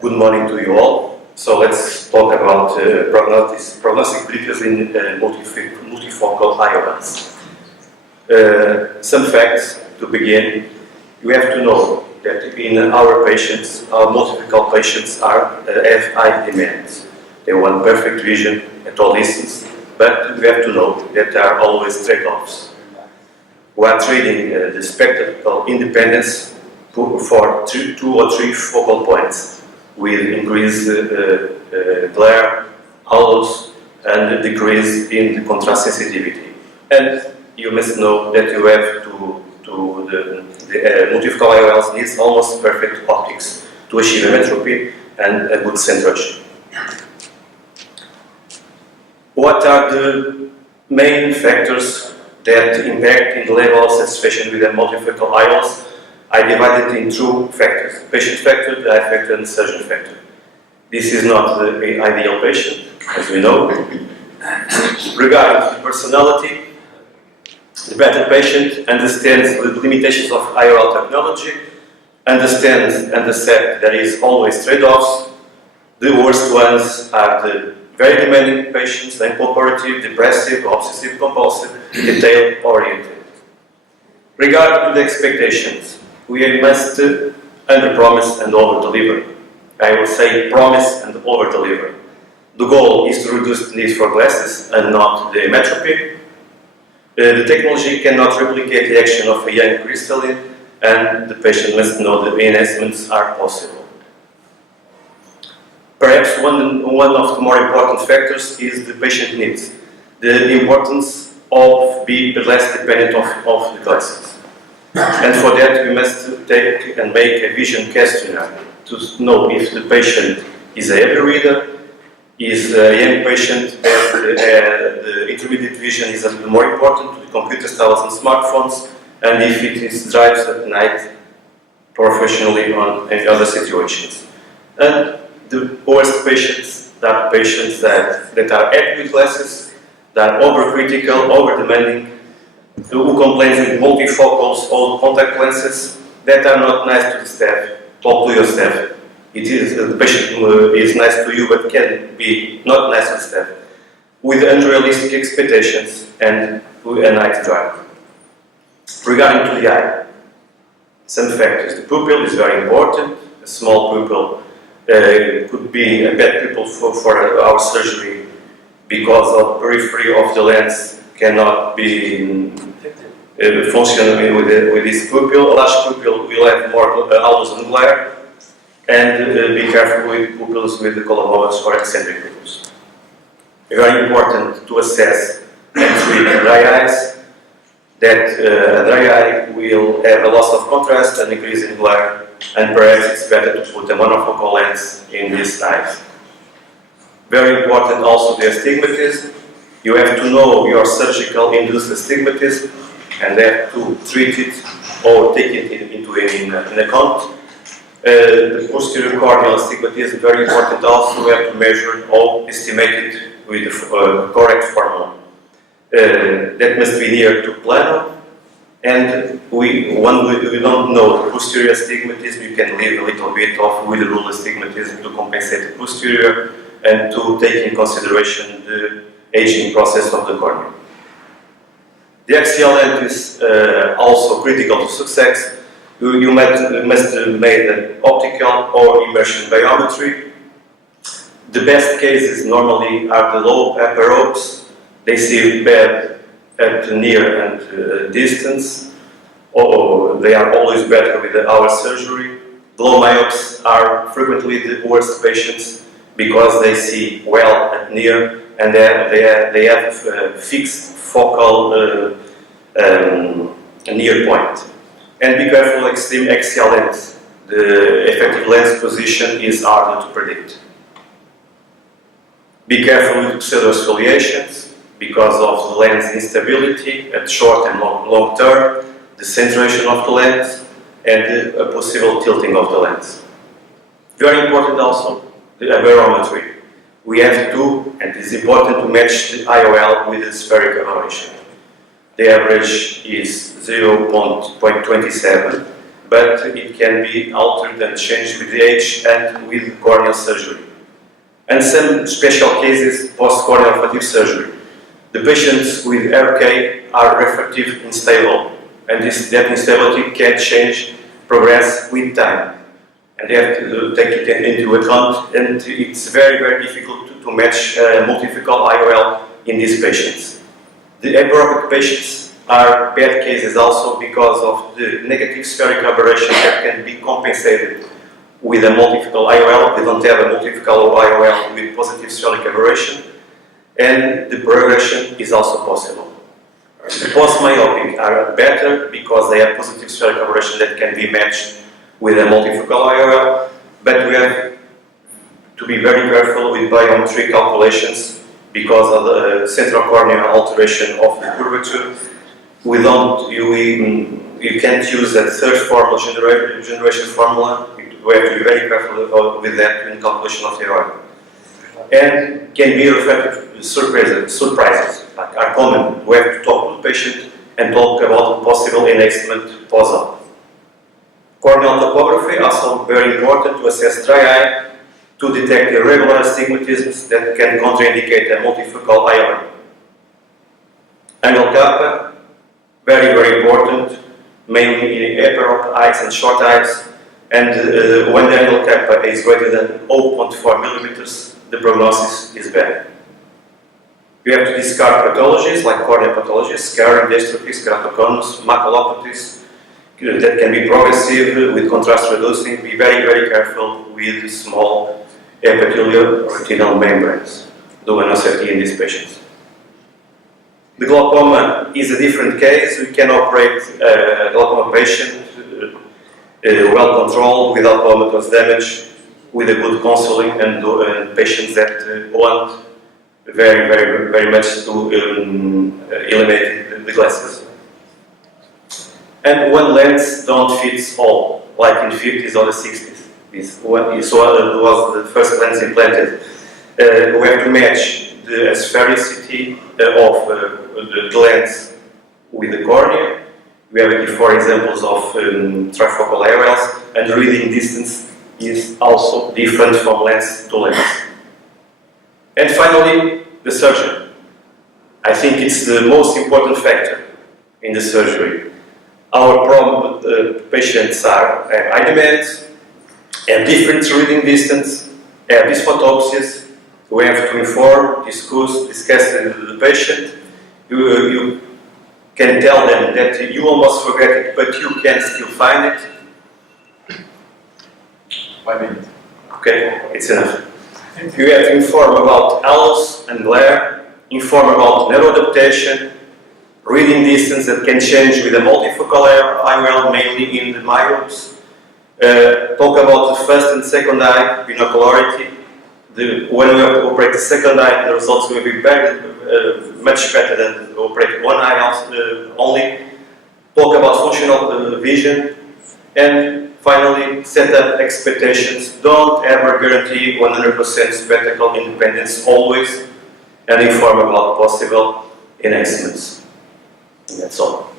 Good morning to you all. So let's talk about prognostic predictors in multifocal IOLs. Some facts to begin. You have to know that in our patients, our multifocal patients have high demands. They want perfect vision at all distances, but we have to know that there are always trade-offs. We are trading the spectacle independence for two or three focal points, with increased glare, halos, and decrease in the contrast sensitivity. And you must know that you have the multifocal IOLs needs almost perfect optics to achieve ametropy and a good centration. What are the main factors that impact in the level of satisfaction with the multifocal IOLs? I divided it in two factors: patient factor, the eye factor, and surgeon factor. This is not the ideal patient, as we know. Regarding personality, the better patient understands the limitations of IOL technology, understands and accepts there is always trade-offs. The worst ones are the very demanding patients, uncooperative, depressive, obsessive compulsive, detail-oriented. Regarding the expectations, we must under-promise and over-deliver. I will say promise and over-deliver. The goal is to reduce the need for glasses and not the ametropy. The technology cannot replicate the action of a young crystalline, and the patient must know that enhancements are possible. Perhaps one of the more important factors is the patient needs. The importance of being less dependent of the glasses. And for that, we must take and make a vision questionnaire to know if the patient is a heavy reader, is a young patient that the intermediate vision is a little more important to the computer tablets and smartphones, and if it drives at night professionally on any other situations. And the worst patients are patients that are happy with glasses, that are overcritical, over-demanding, who complains with multifocals or contact lenses that are not nice to the staff, talk to your staff. It is the patient is nice to you but can be not nice to the staff, with unrealistic expectations and a night drive. Regarding to the eye, some factors. The pupil is very important. A small pupil could be a bad pupil for our surgery because of periphery of the lens cannot be functioning with this pupil. A large pupil will have more halos and glare, and be careful with pupils with the colomomas or eccentric pupils. Very important to assess and treat dry eyes, that a dry eye will have a loss of contrast and increase in glare, and perhaps it's better to put a monofocal lens in these eyes. Very important also the astigmatism. You have to know your surgical induced astigmatism and have to treat it or take it in account. The posterior corneal astigmatism is very important also. We have to measure or estimate it with the correct formula. That must be near to plano. And when we don't know the posterior astigmatism, you can leave a little bit off with the rule astigmatism to compensate the posterior and to take in consideration the aging process of the cornea. The axial length is also critical to success. You must make an optical or immersion biometry. The best cases normally are the low aperopes. They see bad at near and distance, or they are always better with our surgery. Low myopes are frequently the worst patients because they see well at near and they have fixed focal near point. And be careful of extreme axial length. The effective lens position is harder to predict. Be careful with pseudoexfoliations because of the lens instability at short and long term, the centration of the lens, and a possible tilting of the lens. Very important also, the aberrometry. We have to, and it is important to match the IOL with the spherical aberration. The average is 0.27. but it can be altered and changed with the age and with corneal surgery. And some special cases post-corneal refractive surgery. The patients with RK are refractive unstable, and that instability can change, progress with time. And they have to take it into account, and it's very, very difficult to match multifocal IOL in these patients. The aberrotic patients are bad cases also because of the negative spheric aberration that can be compensated with a multifocal IOL. We don't have a multifocal IOL with positive spheric aberration, and the progression is also possible. The post-myopic are better because they have positive spheric aberration that can be matched with a multifocal IOL, but we have to be very careful with biometry calculations because of the central corneal alteration of the curvature. You can't use that third formula, generation formula. We have to be very careful with that in calculation of the IOL. And can be refractive surprises are common. We have to talk to the patient and talk about possible enhancement post-op. Corneal topography, also very important to assess dry eye, to detect irregular astigmatisms that can contraindicate a multifocal IOL. Angle kappa, very, very important, mainly in aberrant eyes and short eyes. And when the angle kappa is greater than 0.4 millimeters, the prognosis is bad. You have to discard pathologies like corneal pathologies, scarring, dystrophies, keratoconus, maculopathies, that can be progressive with contrast reducing. Be very, very careful with small epithelial retinal membranes. Do an OCT in these patients. The glaucoma is a different case. We can operate a glaucoma patient well controlled without comatose damage, with a good counseling, and patients that want very, very, very much to eliminate the glasses. And one lens don't fit all, like in 50s or the 60s. This one was the first lens implanted. We have to match the sphericity of the lens with the cornea. We have 4 examples of trifocal IOLs, and the reading distance is also different from lens to lens. And finally, the surgeon. I think it's the most important factor in the surgery. Our patients have eye demands, have different reading distance, have dysphotopsias. We have to inform, discuss with the patient. You can tell them that you almost forget it, but you can still find it. 1 minute. Okay, it's enough. You have to inform about halos and glare, inform about neuroadaptation, reading distance that can change with a multifocal IOL, mainly in the MIOLs. Talk about the first and second eye binocularity. When we operate the second eye, the results will be better, much better than operate one eye only. Talk about functional vision, and finally set up expectations. Don't ever guarantee 100% spectacle independence always, and inform about possible enhancements. That's all.